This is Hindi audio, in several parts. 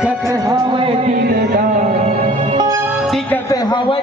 दिखत हवे दिलदार, दिखत हवे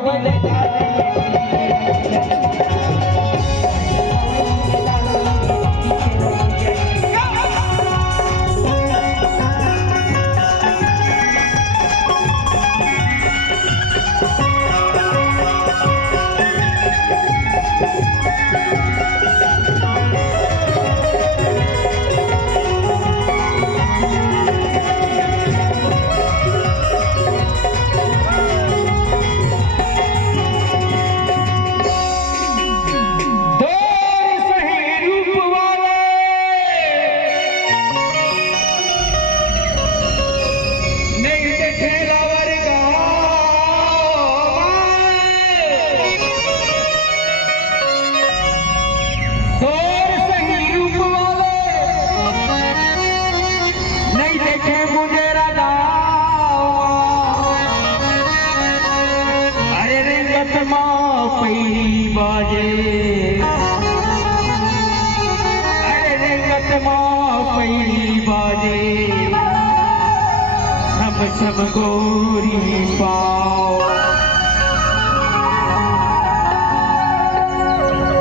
सब गोरी पाओ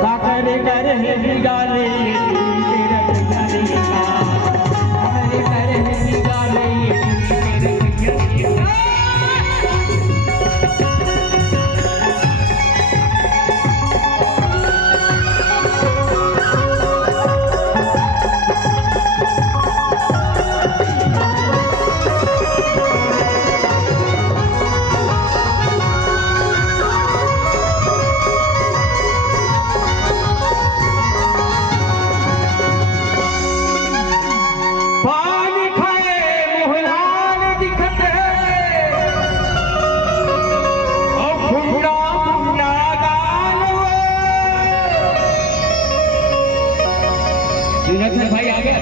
काकर कर है निगाले भाई आ गया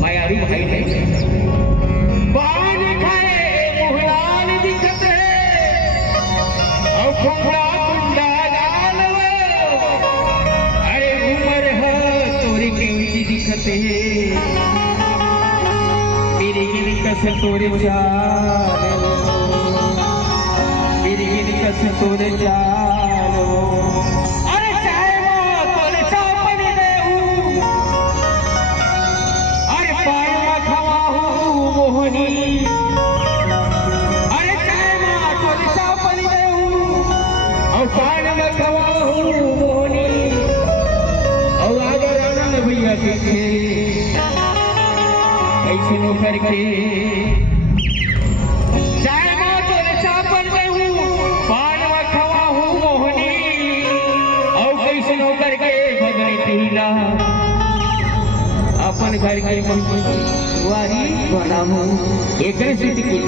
मायारू भाई नहीं पान खाए मुहलान दिखत है और फुफड़ा कुंडा गाल अरे उमर है तोरी के ऊंची दिखत है मेरी गिरी कस तोरे चाल मेरी गिरी कस तोरे चाल अरे चाय माँ तोले चापन में हूँ और पान में खवा हूँ मोहनी और आगे आनंद भैया के ऐसे नो करके चाय माँ तोले चापन में हूँ पान में खवा हूँ मोहनी और कैसे नो करके भगनी पीला अपन घर के वारी बनाऊं एक सिटी की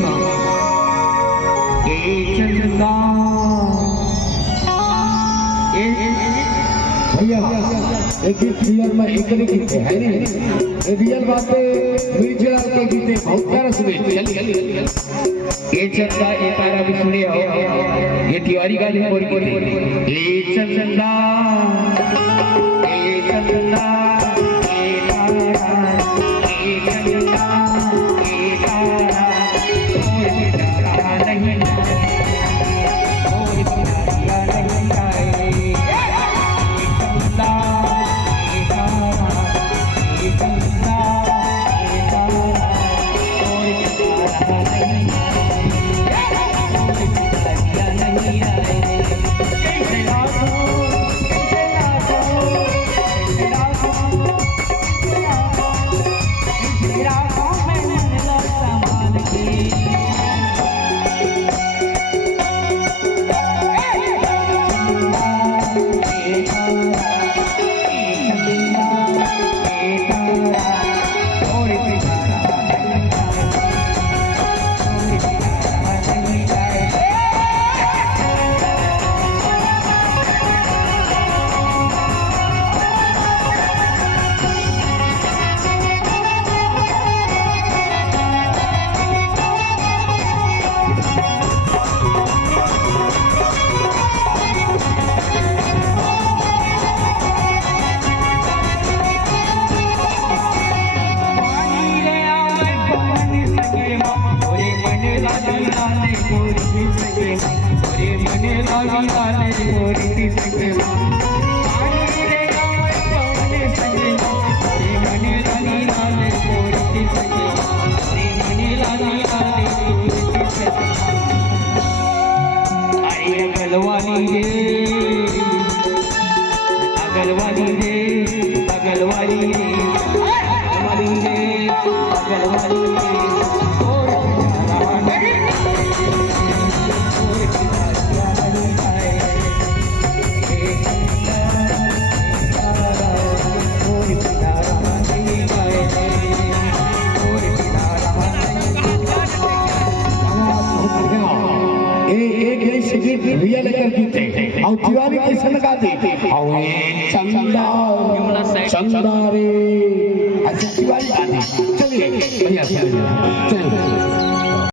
चंदा भैया एक रियल में एक गीते है नहीं रियल बातें मिर्जा के गीते बहुत तरस में ये चंदा ये तारा भी सुने हो ये तिवारी गाली मोर गीते ये चंदा ये चंदा लाली लाले मोरी सके रे मने लाली लाले मोरी सके पानी रे गाय पवने सके रे मने लाली लाले मोरी सके रे मने लाली लाले मोरी सके आई अगलवाली रे अगलवाली रे अगलवाली रे अगलवाली रे अगलवाली रे रियल लेकर गीते और तिवारी कैसे लगा दी चंदा चंदा रे अच्छा तिवारी गा दी चलिए भैया चलिए